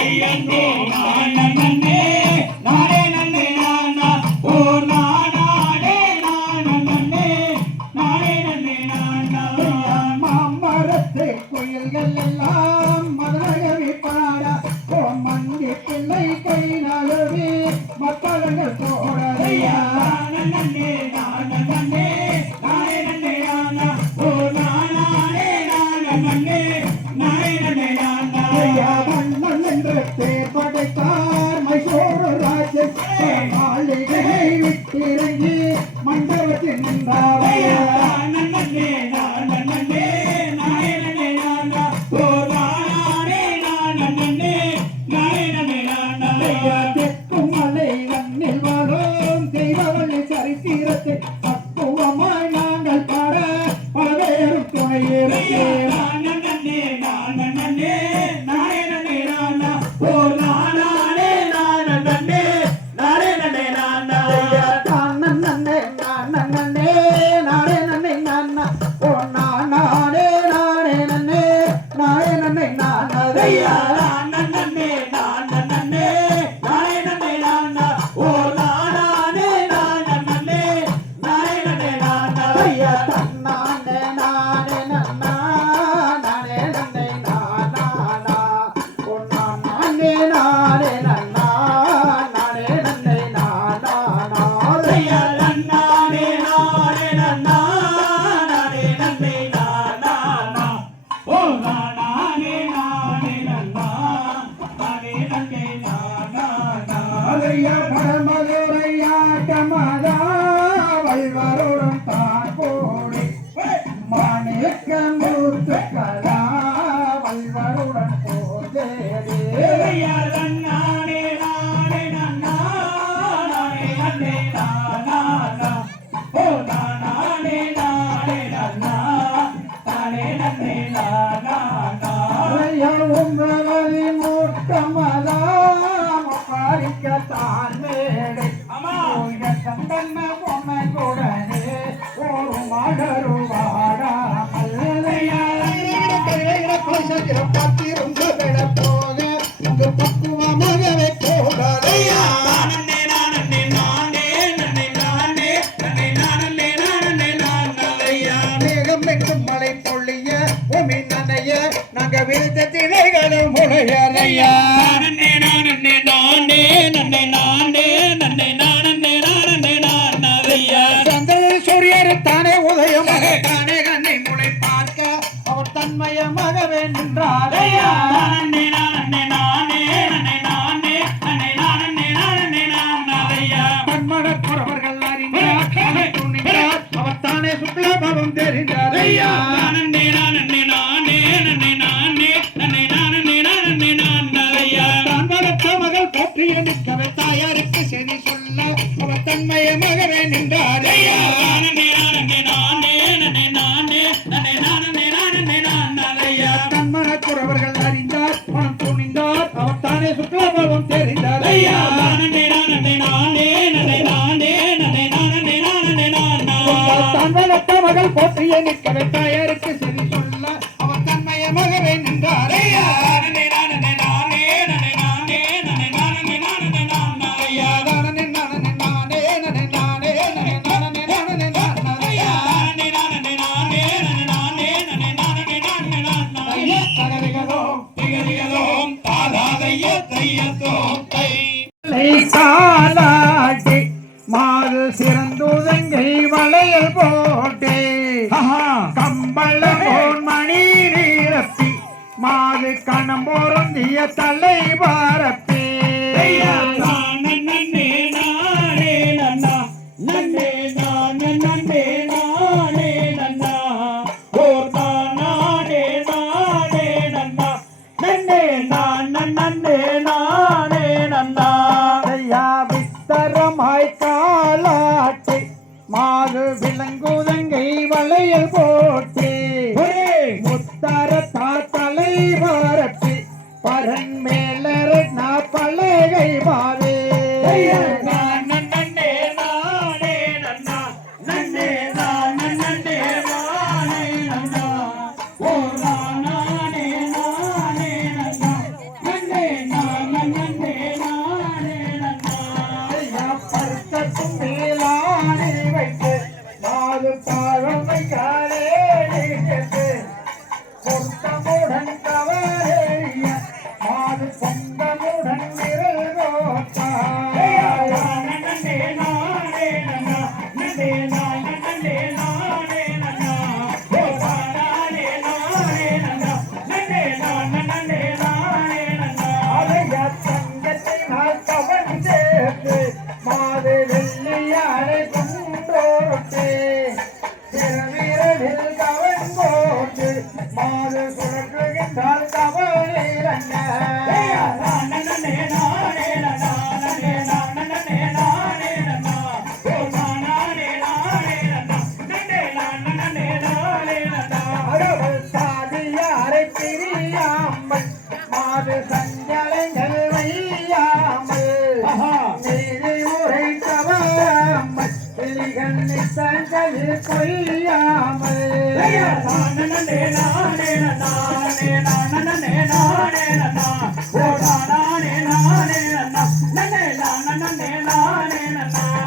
ஐயனோ ஆனந்த பரமதுரையா கமதா நாங்க விழுத்த திணைகளும் முனையறையா அன்பனத்த மகள் போற்றிய நிற்க தாயாருக்கு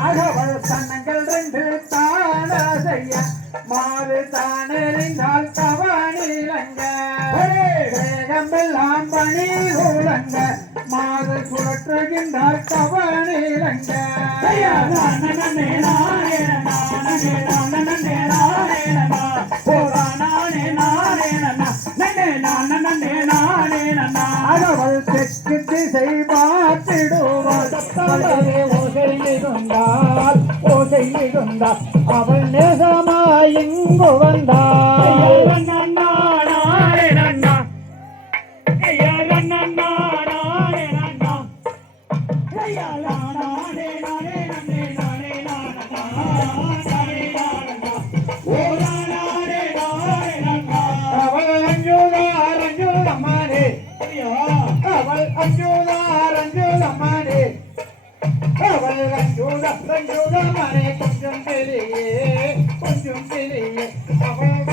அகவல் சன்னங்கள் ரெண்டு தான செய்ய மாறு தானெறிந்தால் தவணிலங்க வேகமெல்லாம் பணி உலங்க மாறு சுழற்றுகின்றால் தவணிலங்க அகவல் தெற்கு திசை பார்த்திடுவாள். ஓசை அவள் நேசமாய் இங்கு வந்தாள் அவள் அஞ்சோதா அஞ்சுதம்மானே. அவள் அஞ்சுதார் அஞ்சுதம்மானே. அவள் அஞ்சுத அஞ்சுதம்மானே. சிறையே கொஞ்சம் சிறையே அவள்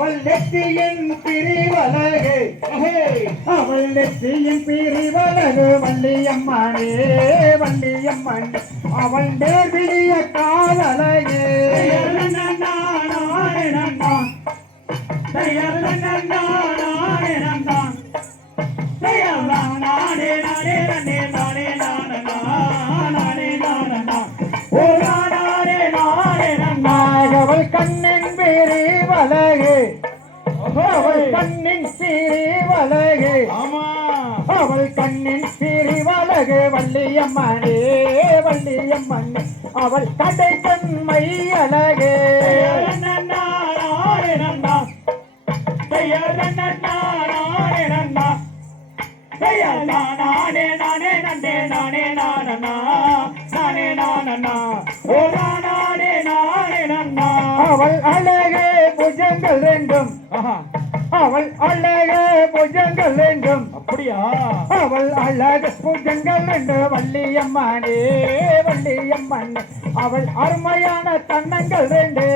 அவள் நெத்தியின் பிரிவலகு அவள் நெத்தியின் பிரிவலகு வள்ளியம்மனே வள்ளியம்மன் அவள் தேவிலிய காதலகே அவள் கண்ணின் பிரிவலகு அவள் கண்ணின் சிறிவலகு வள்ளியம்மனே வள்ளியம்மன். அவள் கடை தன்மை அழகே. அவள் அழகே புஜங்கள் ரெண்டும். அவள் அழகே புஜங்கள் ரெண்டும் அப்படியா? அவள் அழகு புஜங்கள் ரெண்டு வள்ளியம்மனே வள்ளியம்மன். அவள் அருமையான தன்னங்கள் ரெண்டு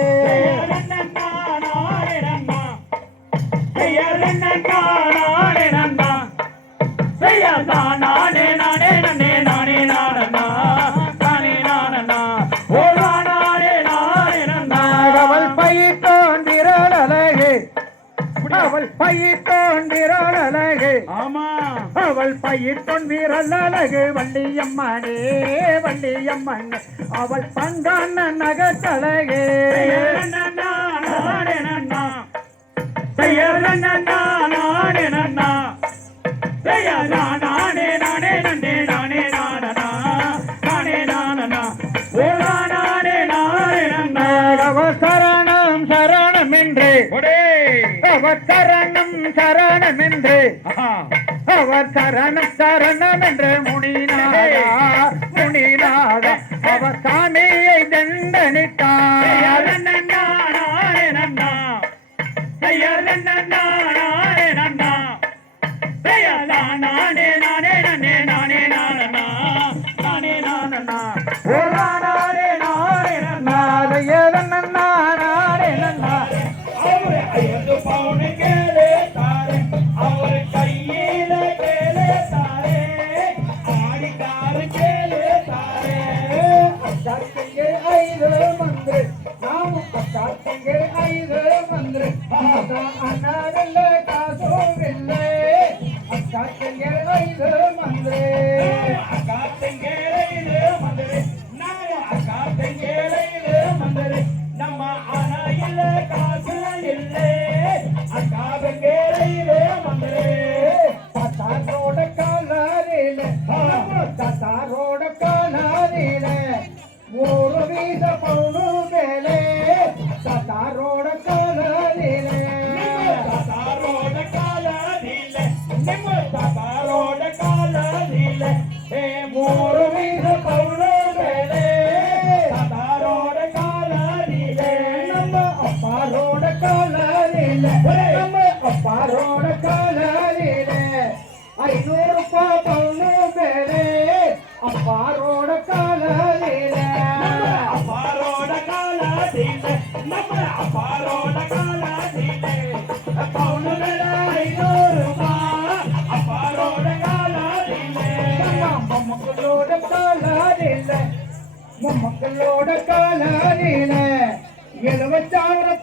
அவள் பயிட்டோன் விரல் அழகு. ஆமா. அவள் பயிர்த்தொன் வீரல் அழகு. வள்ளியம்மனே வள்ளியம்மன் அவள் பங்கான நகத்தழகு. நானே அவர் சரணம் சரணம் என்று அவர் சரணம் சரணம் என்று முனிநாதா முனிநாதா அவர் சாமியை தண்டனித்தார் ಐದು அதோட காலையிலே ஐநூறு பாப்பண்ணு மேலே அப்பாரோட காலையிலே அப்பாரோட காலையிலே நம்ம அப்பாரோட காலையிலே பவுனு மேலே ஐநூறு அப்பாரோட காலையிலே மக்களோட காலையிலே மக்களோட காலையிலே எழுபத்தாயிரம்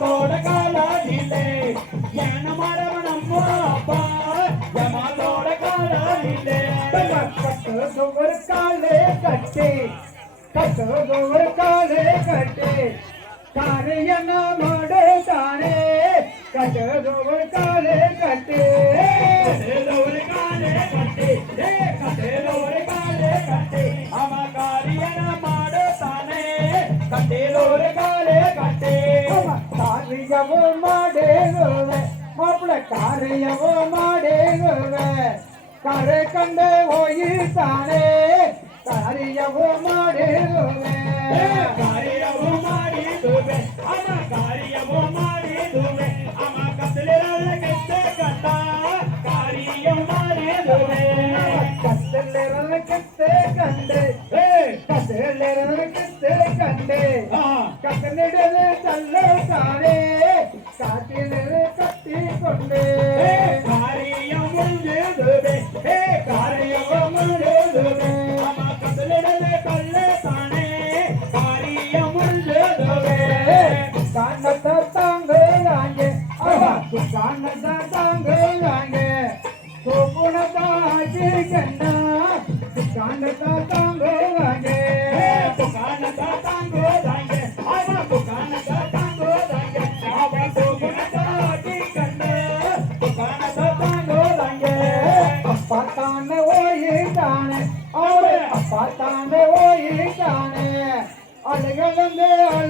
ಯಮಾತೋಡ ಕಾಲದಿಲ್ಲ ಏನ ಮಾಡವ ನಮ್ಮ ಅಪ್ಪ ಯಮಾತೋಡ ಕಾಲದಿಲ್ಲ ಕಟ್ಟೋದವರ ಕಾಲೇ ಕಟ್ಟೆ ಕಟ್ಟೋದವರ ಕಾಲೇ ಕಟ್ಟೆ ಕಾರ್ಯನ ಮಾಡುತ್ತಾನೆ ಕಟ್ಟೋದವರ ಕಾಲೇ ಕಟ್ಟೆ ಕಥೆದವರ ಕಾಲೆ ಕಟ್ಟೆ ಹೇ ಕಥೆದವರ ಕಾಲೆ ಕಟ್ಟೆ ಅವ காரையவோ மாடேங்குவ மாப்பிள காரையவோ மாடேங்குவ கரை கண்டு ஓயில் தானே காரியவோ மாடேங்குவ கண்டே கல்லறக்கத்தை கண்டே கத்தனிடவே தள்ள சாரே காட்டிலே கட்டி கொண்டே காரியம் முழுதுவே காரியம் முழுதுவே கத்தனிடவே கல்ல தானே காரியம் முழுதுவே காண்டத்தை தாங்க நாங்க காண்டத்தை தாங்க நாங்க கோபுணத்தை கண்டா காண்டத்தை Sunday.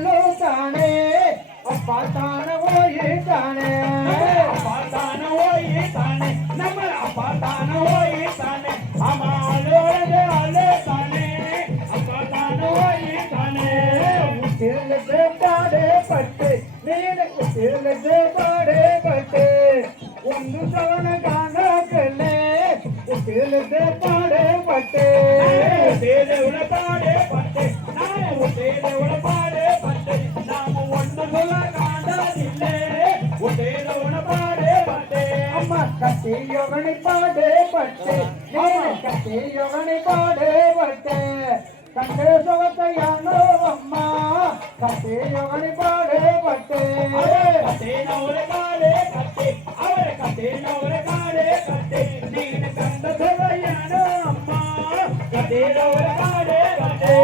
கத்தியோகனை பாடு பட்டு. கத்தியோகனை பாடு பட்டு. கண்டு சுகத்தையானோ அம்மா. கத்தியோகனை பாடு பட்டு. கத்தேனோரே காலே கத்தே அவரை கத்தேனோரே காலே கத்தே நீன கந்த சொல்லையானோ அம்மா. கத்தேனோரே காலே கத்தே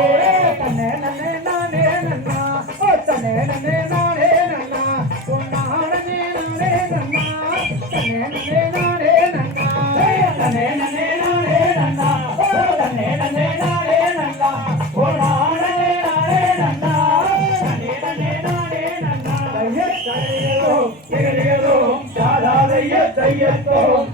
Sí, yes or